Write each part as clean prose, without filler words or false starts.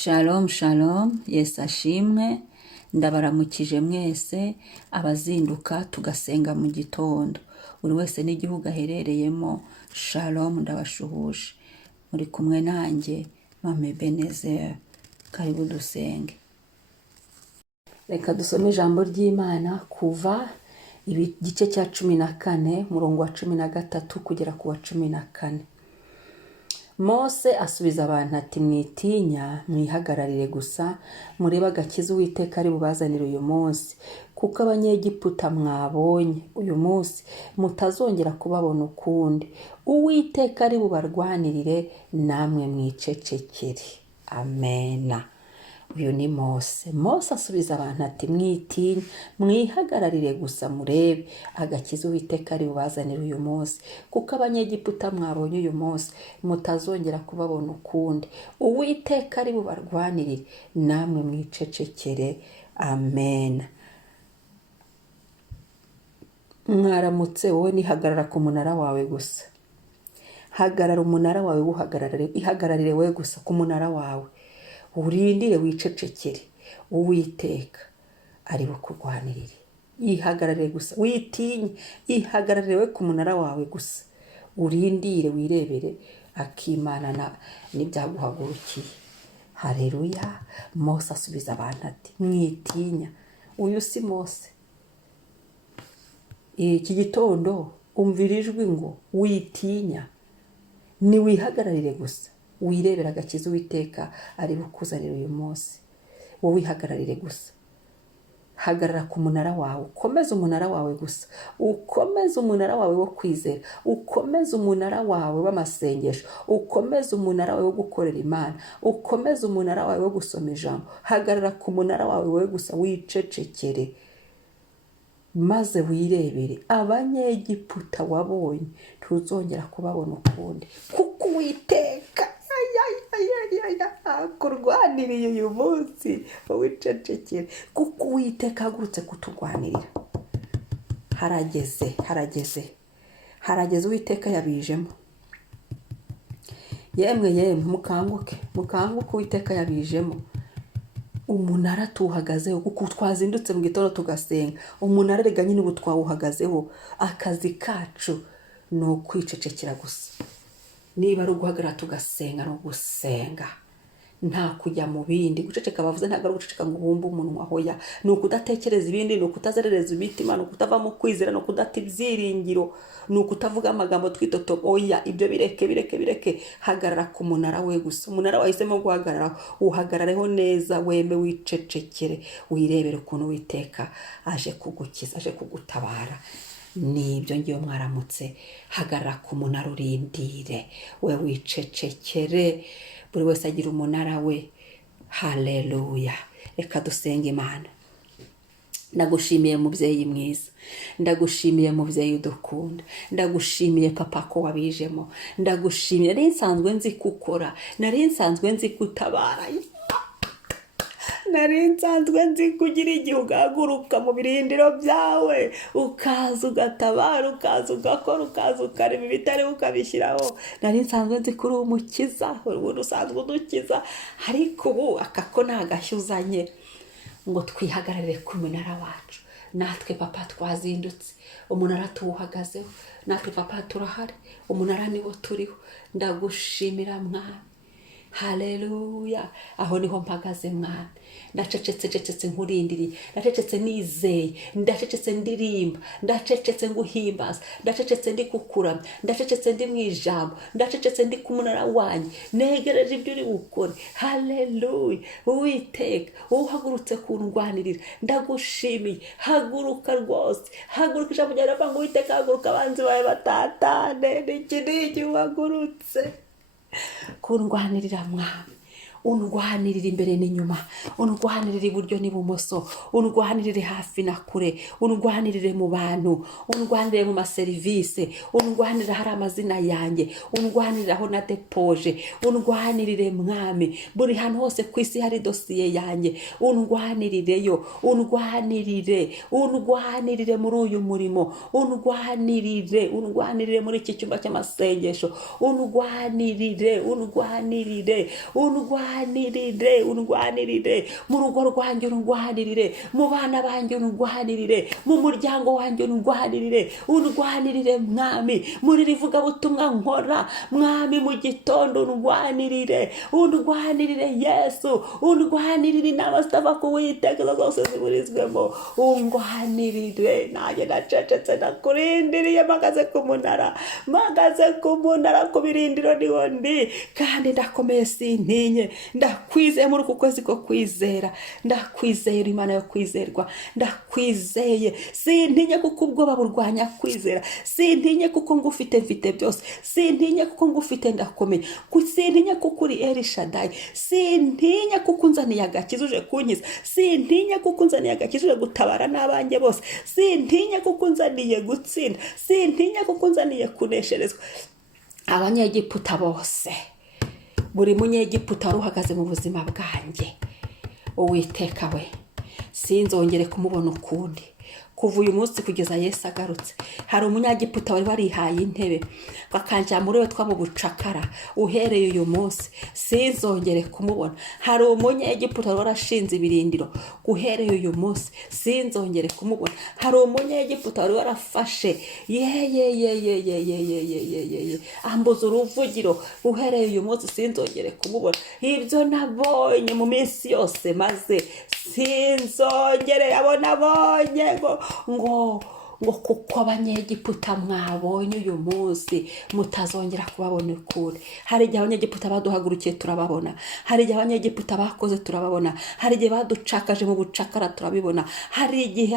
Shalom shalom, Yesu ashimwe, ndabaramukije mwese abazinduka tugasenga mu gitondo, buri wese n'igihugu aherereyemo. Shalom, ndabashuhuje, muri kumwe nanjye Mame Benezere. Karibu dusenge. Reka dusome ijambo ry'Imana kuva igice cya 14 murongo wa 13 kugera ku wa 14. Mose asubiza abantu ati, mwitinya, mwihagararire gusa, murebe agakiza Uwiteka ari bubazanire uyu munsi, kuko abanyegiputa mwabonye uyu munsi mutazongera kubabona ukundi. Uwiteka ari bubarwanirire, namwe mwicecekere. Amena. Uyu ni Mose. Mose asubiza abantu ati, mwitinya, mwihagararire gusa, murebe agakiza Uwiteka ari bubazanire uyu munsi, kuko abanyegiputa mwabonye uyu munsi mutazongera kubabona ukundi. Uwiteka ari bubarwanirire, namwe mwicecekere. Amen. Mwaramutse, wowe nihagarara ku munara wawe gusa. Hagarara umunara wawe wuhagararire, ihagararire we gusa ku munara wawe. Urindire wicecekere, Uwiteka ari bukurwanirire. Ihagararire gusa, witinye, ihagararire we ku munara wawe gusa. Urindire wirebere akimana n'ibyaguhagurukiye. Haleluya. Mose asubiza abantu ati, mwitinya. Uyu si Mose. Iki gitondo umvira ijwi ngo witinya, ni wihagararire gusa, wirebera agakiza Uwiteka ari bukuzanire uyu munsi. Wowe wihagararire gusa, hagarara ku munara wawe, ukomeze umunara wawe gusa, ukomeze umunara wawe wo kwizera, ukomeze umunara wawe w'amasengesho, ukomeze umunara wawe wo gukorera Imana, ukomeze umunara wawe wo gusoma ijambo. Hagarara ku munara wawe we gusa, wicecekere, maze wirebere abanyegiputa wabonye ntuzongera kubabona ukundi, kuko Uwiteka kurwaniriye uyu munsi. Wicecekere, kuko Uwiteka hagurutse kuturwanirira. Harageze Uwiteka yabijemo. Yemwe mukanguke Uwiteka yabijemo. Umunara tuwuhagazeho, kuko twazindutse mu gitondo tugasenga. Umunara rega nyine ubu twawuhagazeho. Akazi kacu ni ukwicecekera gusa. Niba ari uguhagarara tugasenga, no gusenga, nta kujya mu bindi. Guceceka bavuze ntabwo ari guceceka ngo ubumbe umunwa, hoya. Ni ukudatekereza ibindi, ni ukutazerereza imitima, ni ukutava mu kwizera, ni ukudata ibyiringiro, ni ukutavuga amagambo twitoto. Oya, ibyo bireke. Hagarara ku munara we gusa. Umunara wahisemo guhagarara, uhagarareho neza, weme wicecekere, wirebere ukuntu Uwiteka aje kugukiza, aje kugutabara. Nibyo ngiyo mwaramutse. Hagarara ku munara, urindire, we wicecekere. Buri wese agira umunara we. Haleluya. Reka dusenge Imana. Ndagushimiye mubyeyi mwiza, ndagushimiye mubyeyi udukunda, ndagushimiye papa ko wabijemo, ndagushimiye. Nari nsanzwe nzi gukora, nari nsanzwe nzi gutabara, nari nsanzwe nzi kugira igihe ugahaguruka mu birindiro byawe, ukaza ugatabara, ukaza ugakora, ukaza ukareba ibitari ukabishyiraho. Nari nsanzwe nzi kuri umukiza, ubundi usanzwe udukiza. Ariko ubu akako ntagashyuzanye ngo twihagararire ku munara wacu. Natwe papa twazindutse, umunara tuwuhagazeho. Natwe papa turahari, umunara niwo turiho. Ndagushimira Mwami. Haleluya. Aho niho mpagaze Mwami. Ndacecetse nkurindiriye, ndacecetse nizeye, ndacecetse ndirimba, ndacecetse nguhimbaza, ndacecetse ndi kukuramya, ndacecetse ndi mu ijambo, ndacecetse ndi ku munara wanjye, negereje ibyo uri bukore. Haleluya. Uwiteka uhagurutse kundwanirira, ndagushimiye. Haguruka rwose, haguruka. Ijambo ryawe riravuga ngo Uwiteka haguruka, abanzi bawe batatane. Niki uhagurutse kundwanirira Mwami. Undwanirire imbere n'inyuma, undwanirire iburyo n'ibumoso, undwanirire hafi na kure, undwanirire mu bantu, undwanirire mu maserivisi, undwanirire hari amazina yanjye, undwanirire aho na depoje, undwanirire Mwami. Buri hantu hose ku isi hari dosiye yanjye, undwanirireyo, undwanirire muri uyu murimo, undwanirire muri iki cyumba cy'amasengesho, undwanirire undwanirire mu rugo rwanjye undwanirire, mu bana banjye undwanirire, mu muryango wanjye undwanirire mwami, muri rivuga butumwa nkora mwami, mu gitondo undwanirire Yesu, undwanirire inama zitava ku Uwiteka zose ziburizwemo, undwanirire. Nanjye nacecetse nakurindiriye, mpagaze ku munara ku birindiro niho ndi, kandi ndakomeye sintinye, ndakwizeye muri uku kwezi ko kwizera, ndakwizeye Imana yo kwizerwa, ndakwizeye sintinye kuko ubwoba burwanya kwizera, sintinye kuko ngufite mfite byose, sintinye kuko ngufite ndakomeye, sintinye kuko uri Elishadai, sintinye kuko unzaniye agakiza uje kunkiza, sintinye kuko unzaniye agakiza uje gutabara n'abanjye bose, sintinye kuko unzaniye gutsinda, sintinye kuko unzaniye kunesherezwa abanyegiputa bose, buri munyegiputa wari uhagaze mu buzima bwanjye. Uwiteka we, sinzongere kumubona ukundi kuva uyu munsi kugeza Yesu agarutse. Hari umunyagiputa wari warihaye intebe bakanja muri we twabo bucakara, uhereye uyu munsi sinzongere kumubona. Hari umunyegiputa wari warashinze ibirindiro, uhereye uyu munsi sinzongere kumubona. Hari umunyegiputa wari warafashe ambuza uruvugiro, uhereye uyu munsi sinzongere kumubona. Ibyo nabonye mu minsi yose maze sinzongere abonye ngo kuko abanyegiputa mwabonye uyu munsi mutazongera kubabona ukundi. Hari igihe abanyegiputa baduhagurukiye turababona, hari igihe abanyegiputa bakoze turababona, hari igihe baducakaje mu bucakara turabibona, hari igihe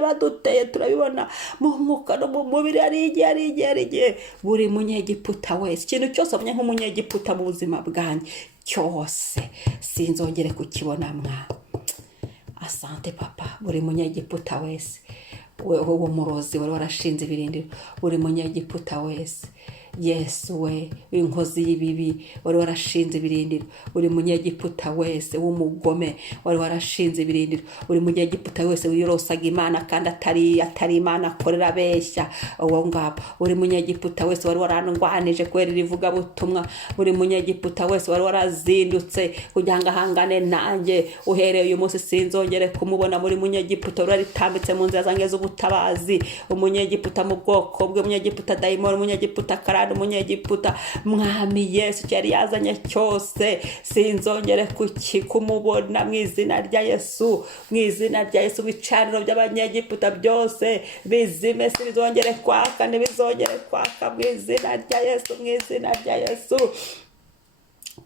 baduteye turabibona, mu mwuka no mu mubiri, hari igihe buri munyegiputa wese, ikintu cyose amenye nk'umunyegiputa mu buzima bwanjye cyose sinzongere kukibona mwa. Asante papa, buri munyegiputa wese, wowe murozi wari warashinze ibirindiro, buri munyegiputa wese, Yesu we inkozi y'ibibi wari warashinze ibirindiro, buri munyegiputa wese w'umugome wari warashinze ibirindiro, buri munyegiputa wese wiyorosaga Imana kandi atari Imana akorera beshya uwo ngabo, buri munyegiputa wese wari warandwanije kwera rivuga butumwa, buri munyegiputa wese wari warazindutse kugira ngo ahangane nanjye, uhereye uyu munsi sinzongere kumubona. Muri munyegiputa wari ritambitse mu nzira zanjye z'ubutabazi, umunyegiputa mu bwoko bwe, umunyegiputa dayimoni, umunyegiputa umunyegiputa mwami Yesu cyari yazanye cyose sinzongere kumubona mu izina rya Yesu, mu izina rya Yesu. Ibicaniro by'abanyegiputa byose bizime, sinzongere kwaka, ntibizongere kwaka mu izina rya Yesu, mu izina rya Yesu.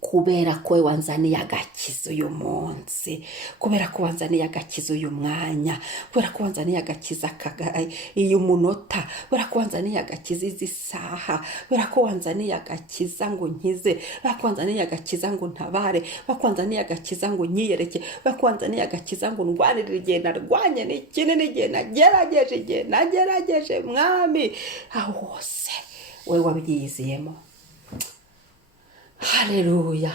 Kubera ko wanzaniye agakiza uyu munsi, kubera ko wanzaniye agakiza uyu mwanya, kubera ko wanzaniye agakiza iyo munota, kubera ko wanzaniye agakiza izi saha, kubera ko wanzaniye agakiza ngo nkize, kubera ko wanzaniye agakiza ngo ntabare, kubera ko wanzaniye agakiza ngo nyiyereke, kubera ko wanzaniye agakiza ngo ndwanirire igihe narwanye n'ikinini, igihe nagerageje mwami, aho hose wowe wabyiziyemo. Haleluya.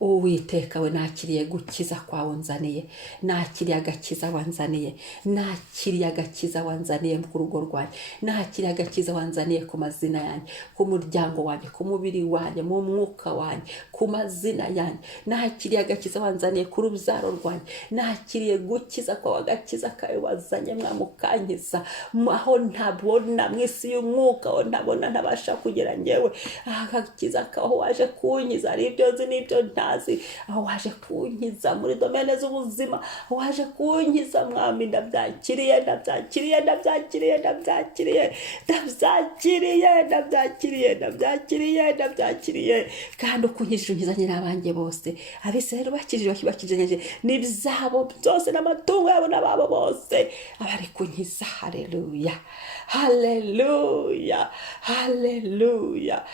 Uwiteka we nakiriye gukiza kwa wanzaniye, nakiriye agakiza wanzaniye, nakiriye agakiza wanzaniye ku rugo rwanjye, nakiriye agakiza wanzaniye ku mazina yanjye, ku muryango wanjye, ku mubiri wanjye, mu mwuka wanjye, ku mazina yanjye, nakiriye agakiza wanzaniye ku rubyaro rwanjye, nakiriye gukiza kwa agakiza kawe wazanye mwamukankiza, aho ntabona mu isi y'umwuka, aho ntabona ntabasha kugera ngewe, agakiza kawe waje kunkiza, ari ibyo nzi n'ibyo ntazi, aho waje kunkiza muri domene z'ubuzima, aho waje kunkiza mwami, ndabyakiriye kandi ukunkishije unkizanye n'abanjye bose. Abisirayeli bakijije n'ibyabo byose n'amatungo yabo n'ababo bose, abari kunkiza. Haleluya.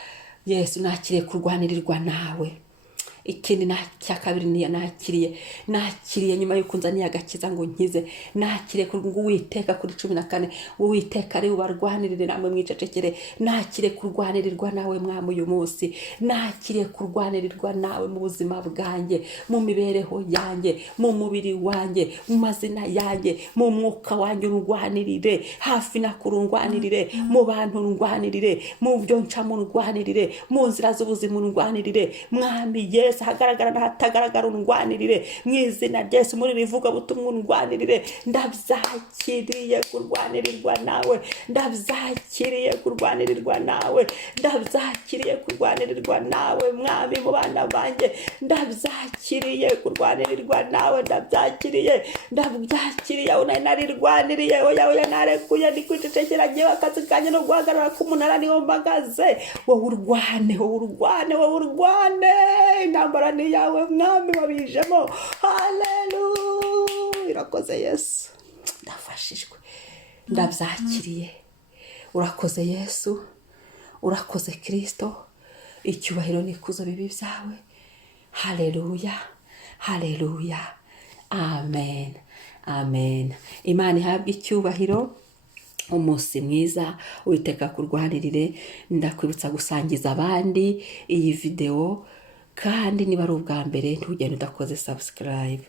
Yesu nakiriye kurwanirirwa nawe, ikindi cya kabiri nakiriye nyuma y'uko nzaniye agakiza ngo nkize, nakiriye ngo Uwiteka kuri 14 Uwiteka ari ubarwanirire namwe mwicecekere, nakiriye kurwanirirwa nawe mwami uyu munsi, nakiriye kurwanirirwa nawe mu buzima bwanjye, mu mibereho yanjye, mu mubiri wanjye, mu mazina yanjye, mu mwuka wanjye urwanirire, hafi nakurundwanirire, mu bantu urwanirire, mu byo ncamo urwanirire, mu nzira z'ubuzima urwanirire, mwami Yesu hagaragara n'ahatagaragara urwanirire, mu izina rya Yesu muri rivuga butumwa urwanirire. Ndabyakiriye kurwanirirwa nawe, ndabyakiriye kurwanirirwa nawe, ndabyakiriye kurwanirirwa nawe mwami mu bana banjye, ndabyakiriye kurwanirirwa nawe, ndabyakiriye unari narirwaniriye, oya narekuye ndikwicecekera ngewe akazi kanje no guhagarara Kumunara niho mpagaze. Wowe urwane, intambara ni yawe mwami wabijemo. Haleluya, urakoze Yesu, ndafashijwe, ndabyakiriye. Urakoze Yesu, urakoze Kristo, icyubahiro n'ikuzo bibi byawe. Haleluya, amen. Imana ihabwe icyubahiro. Umunsi mwiza, Uwiteka kurwanirire. Ndakwibutsa gusangiza abandi iyi video, kandi niba ari ubwa mbere ntugende udakoze subscribe.